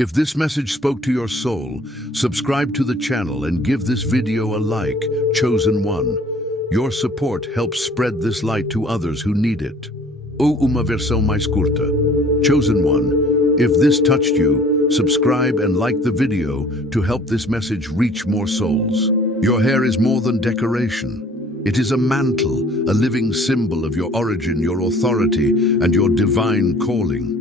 If this message spoke to your soul, subscribe to the channel and give this video a like, Chosen One. Your support helps spread this light to others who need it. O uma versão mais curta. Chosen One, if this touched you, subscribe and like the video to help this message reach more souls. Your hair is more than decoration. It is a mantle, a living symbol of your origin, your authority, and your divine calling.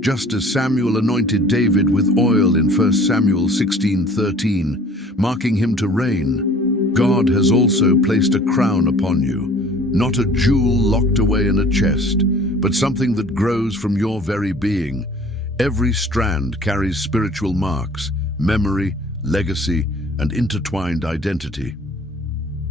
Just as Samuel anointed David with oil in 1 Samuel 16:13, marking him to reign, God has also placed a crown upon you, not a jewel locked away in a chest, but something that grows from your very being. Every strand carries spiritual marks, memory, legacy, and intertwined identity.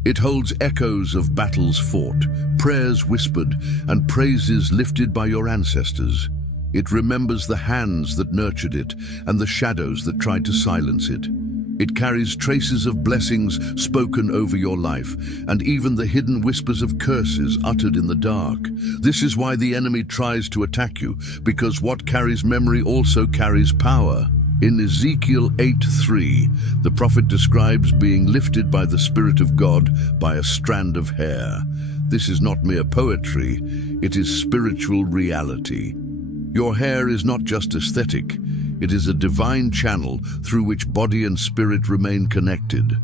It holds echoes of battles fought, prayers whispered, and praises lifted by your ancestors. It remembers the hands that nurtured it and the shadows that tried to silence it. It carries traces of blessings spoken over your life and even the hidden whispers of curses uttered in the dark. This is why the enemy tries to attack you, because what carries memory also carries power. In Ezekiel 8:3, the prophet describes being lifted by the Spirit of God by a strand of hair. This is not mere poetry, it is spiritual reality. Your hair is not just aesthetic, it is a divine channel through which body and spirit remain connected.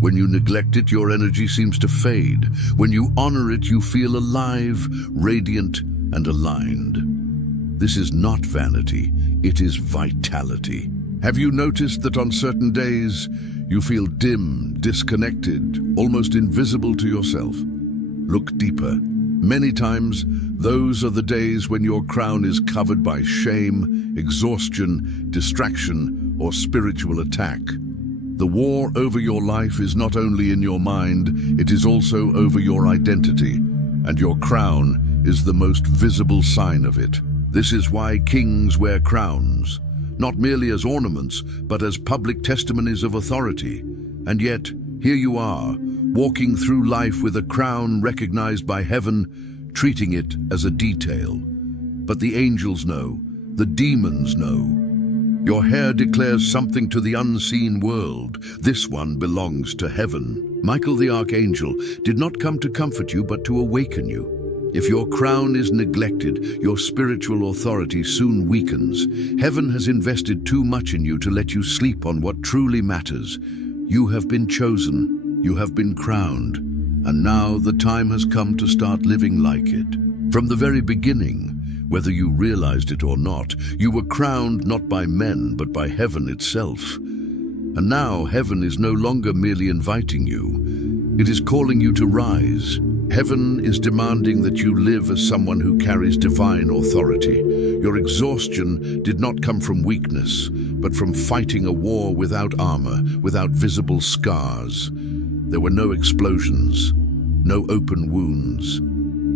When you neglect it, your energy seems to fade. When you honor it, you feel alive, radiant, and aligned. This is not vanity, it is vitality. Have you noticed that on certain days, you feel dim, disconnected, almost invisible to yourself? Look deeper. Many times, those are the days when your crown is covered by shame, exhaustion, distraction, or spiritual attack. The war over your life is not only in your mind, it is also over your identity, and your crown is the most visible sign of it. This is why kings wear crowns, not merely as ornaments, but as public testimonies of authority. And yet, here you are, walking through life with a crown recognized by heaven, treating it as a detail. But the angels know, the demons know. Your hair declares something to the unseen world. This one belongs to heaven. Michael the archangel did not come to comfort you, but to awaken you. If your crown is neglected, your spiritual authority soon weakens. Heaven has invested too much in you to let you sleep on what truly matters. You have been chosen. You have been crowned, and now the time has come to start living like it. From the very beginning, whether you realized it or not, you were crowned not by men, but by heaven itself. And now heaven is no longer merely inviting you. It is calling you to rise. Heaven is demanding that you live as someone who carries divine authority. Your exhaustion did not come from weakness, but from fighting a war without armor, without visible scars. There were no explosions, no open wounds.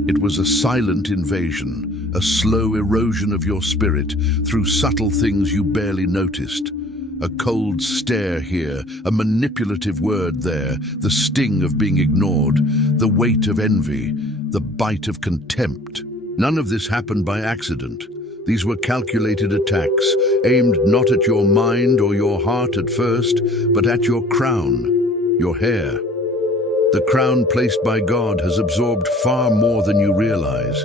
It was a silent invasion, a slow erosion of your spirit through subtle things you barely noticed. A cold stare here, a manipulative word there, the sting of being ignored, the weight of envy, the bite of contempt. None of this happened by accident. These were calculated attacks, aimed not at your mind or your heart at first, but at your crown. Your hair. The crown placed by God has absorbed far more than you realize.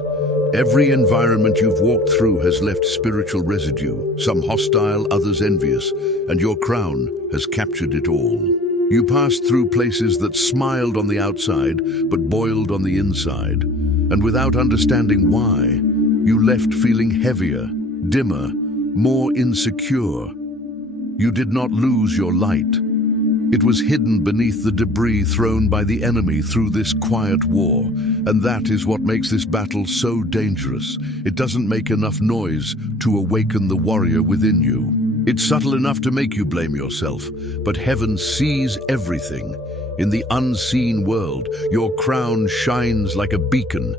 Every environment you've walked through has left spiritual residue, some hostile, others envious, and your crown has captured it all. You passed through places that smiled on the outside, but boiled on the inside, and without understanding why, you left feeling heavier, dimmer, more insecure. You did not lose your light. It was hidden beneath the debris thrown by the enemy through this quiet war, and that is what makes this battle so dangerous. It doesn't make enough noise to awaken the warrior within you. It's subtle enough to make you blame yourself, but heaven sees everything. In the unseen world, your crown shines like a beacon.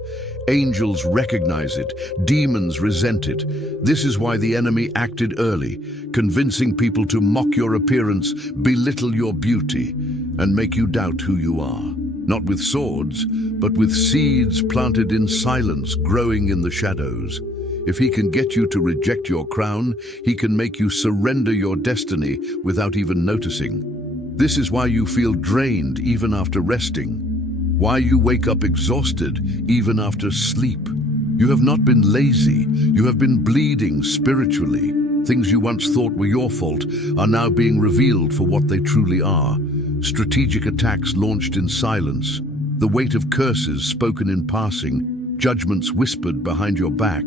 Angels recognize it, demons resent it. This is why the enemy acted early, convincing people to mock your appearance, belittle your beauty, and make you doubt who you are. Not with swords, but with seeds planted in silence, growing in the shadows. If he can get you to reject your crown, he can make you surrender your destiny without even noticing. This is why you feel drained even after resting, why you wake up exhausted even after sleep. You have not been lazy, you have been bleeding spiritually. Things you once thought were your fault are now being revealed for what they truly are. Strategic attacks launched in silence, the weight of curses spoken in passing, judgments whispered behind your back,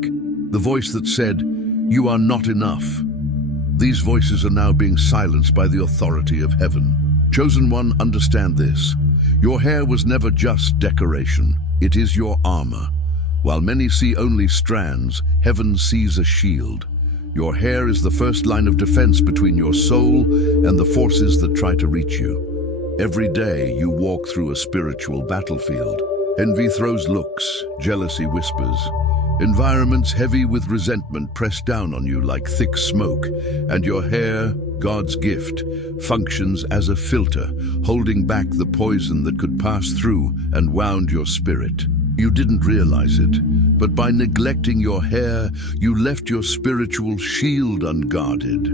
the voice that said, "You are not enough." These voices are now being silenced by the authority of heaven. Chosen one, understand this. Your hair was never just decoration. It is your armor. While many see only strands, heaven sees a shield. Your hair is the first line of defense between your soul and the forces that try to reach you. Every day you walk through a spiritual battlefield. Envy throws looks, jealousy whispers. Environments heavy with resentment press down on you like thick smoke, and your hair, God's gift, functions as a filter, holding back the poison that could pass through and wound your spirit. You didn't realize it, but by neglecting your hair, you left your spiritual shield unguarded.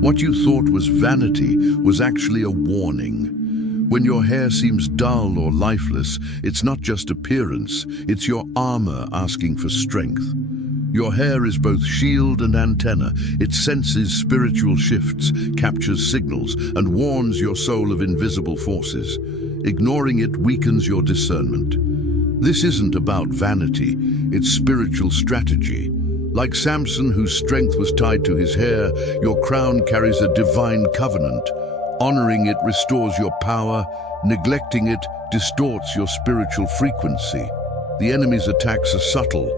What you thought was vanity was actually a warning. When your hair seems dull or lifeless, it's not just appearance, it's your armor asking for strength. Your hair is both shield and antenna. It senses spiritual shifts, captures signals, and warns your soul of invisible forces. Ignoring it weakens your discernment. This isn't about vanity, it's spiritual strategy. Like Samson, whose strength was tied to his hair, your crown carries a divine covenant. Honoring it restores your power, neglecting it distorts your spiritual frequency. The enemy's attacks are subtle,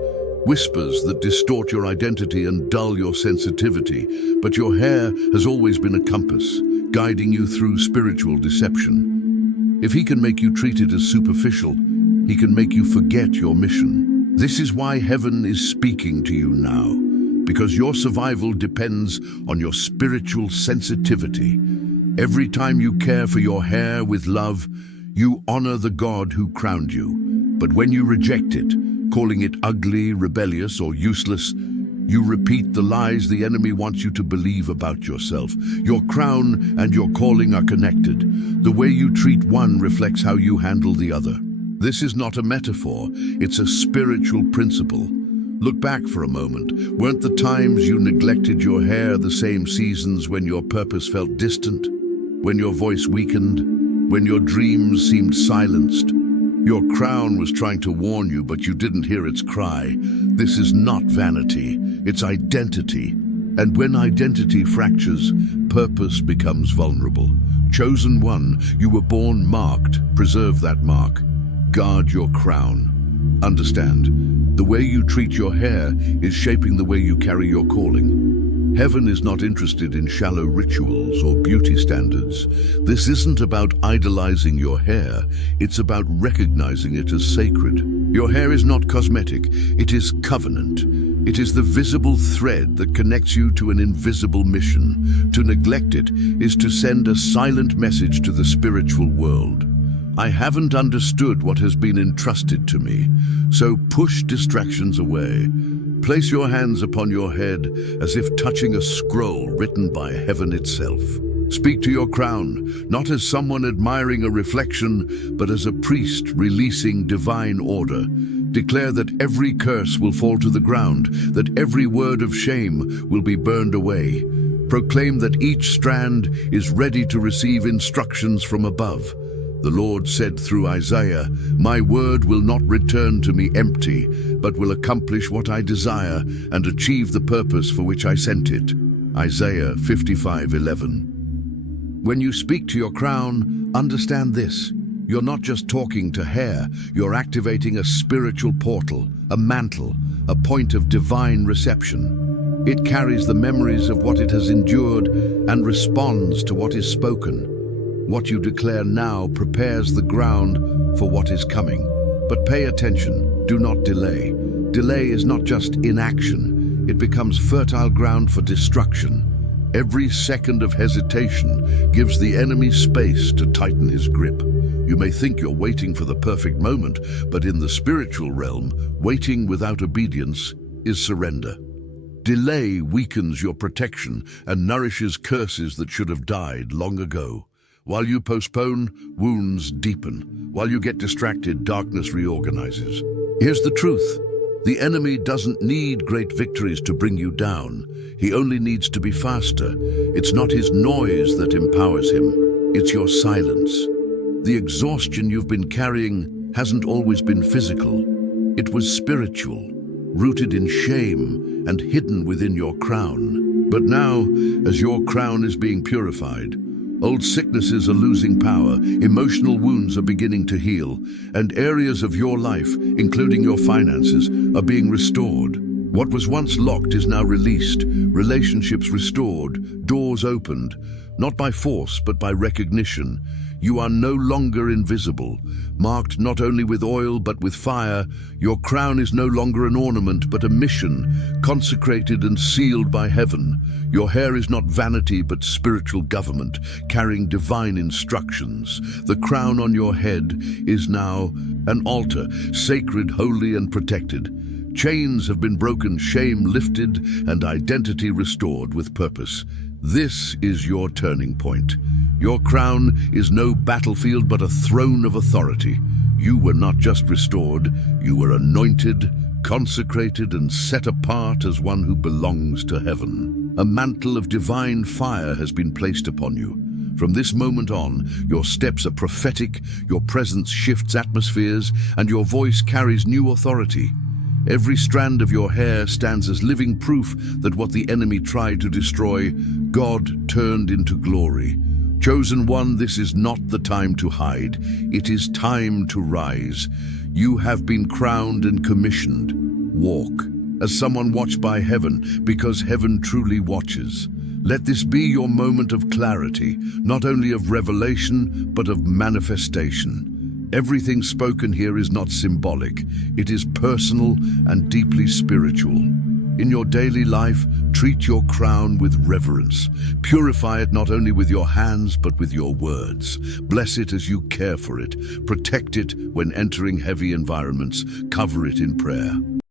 whispers that distort your identity and dull your sensitivity, but your hair has always been a compass, guiding you through spiritual deception. If he can make you treat it as superficial, he can make you forget your mission. This is why heaven is speaking to you now, because your survival depends on your spiritual sensitivity. Every time you care for your hair with love, you honor the God who crowned you. But when you reject it, calling it ugly, rebellious, or useless, you repeat the lies the enemy wants you to believe about yourself. Your crown and your calling are connected. The way you treat one reflects how you handle the other. This is not a metaphor, it's a spiritual principle. Look back for a moment. Weren't the times you neglected your hair the same seasons when your purpose felt distant? When your voice weakened, when your dreams seemed silenced? Your crown was trying to warn you, but you didn't hear its cry. This is not vanity, it's identity. And when identity fractures, purpose becomes vulnerable. Chosen one, you were born marked. Preserve that mark. Guard your crown. Understand, the way you treat your hair is shaping the way you carry your calling. Heaven is not interested in shallow rituals or beauty standards. This isn't about idolizing your hair, it's about recognizing it as sacred. Your hair is not cosmetic, it is covenant. It is the visible thread that connects you to an invisible mission. To neglect it is to send a silent message to the spiritual world. I haven't understood what has been entrusted to me, so push distractions away. Place your hands upon your head as if touching a scroll written by heaven itself. Speak to your crown, not as someone admiring a reflection, but as a priest releasing divine order. Declare that every curse will fall to the ground, that every word of shame will be burned away. Proclaim that each strand is ready to receive instructions from above. The Lord said through Isaiah, "My word will not return to me empty, but will accomplish what I desire and achieve the purpose for which I sent it." Isaiah 55:11. When you speak to your crown, understand this. You're not just talking to hair, you're activating a spiritual portal, a mantle, a point of divine reception. It carries the memories of what it has endured and responds to what is spoken. What you declare now prepares the ground for what is coming. But pay attention, do not delay. Delay is not just inaction, it becomes fertile ground for destruction. Every second of hesitation gives the enemy space to tighten his grip. You may think you're waiting for the perfect moment, but in the spiritual realm, waiting without obedience is surrender. Delay weakens your protection and nourishes curses that should have died long ago. While you postpone, wounds deepen. While you get distracted, darkness reorganizes. Here's the truth. The enemy doesn't need great victories to bring you down. He only needs to be faster. It's not his noise that empowers him. It's your silence. The exhaustion you've been carrying hasn't always been physical. It was spiritual, rooted in shame and hidden within your crown. But now, as your crown is being purified, old sicknesses are losing power, emotional wounds are beginning to heal, and areas of your life, including your finances, are being restored. What was once locked is now released, relationships restored, doors opened, not by force but by recognition. You are no longer invisible, marked not only with oil but with fire. Your crown is no longer an ornament but a mission, consecrated and sealed by heaven. Your hair is not vanity but spiritual government, carrying divine instructions. The crown on your head is now an altar, sacred, holy and protected. Chains have been broken, shame lifted, and identity restored with purpose. This is your turning point. Your crown is no battlefield but a throne of authority. You were not just restored, you were anointed, consecrated and set apart as one who belongs to heaven. A mantle of divine fire has been placed upon you. From this moment on, your steps are prophetic, your presence shifts atmospheres, and your voice carries new authority. Every strand of your hair stands as living proof that what the enemy tried to destroy, God turned into glory. Chosen one, this is not the time to hide. It is time to rise. You have been crowned and commissioned. Walk as someone watched by heaven, because heaven truly watches. Let this be your moment of clarity, not only of revelation, but of manifestation. Everything spoken here is not symbolic. It is personal and deeply spiritual. In your daily life, treat your crown with reverence. Purify it not only with your hands, but with your words. Bless it as you care for it. Protect it when entering heavy environments. Cover it in prayer.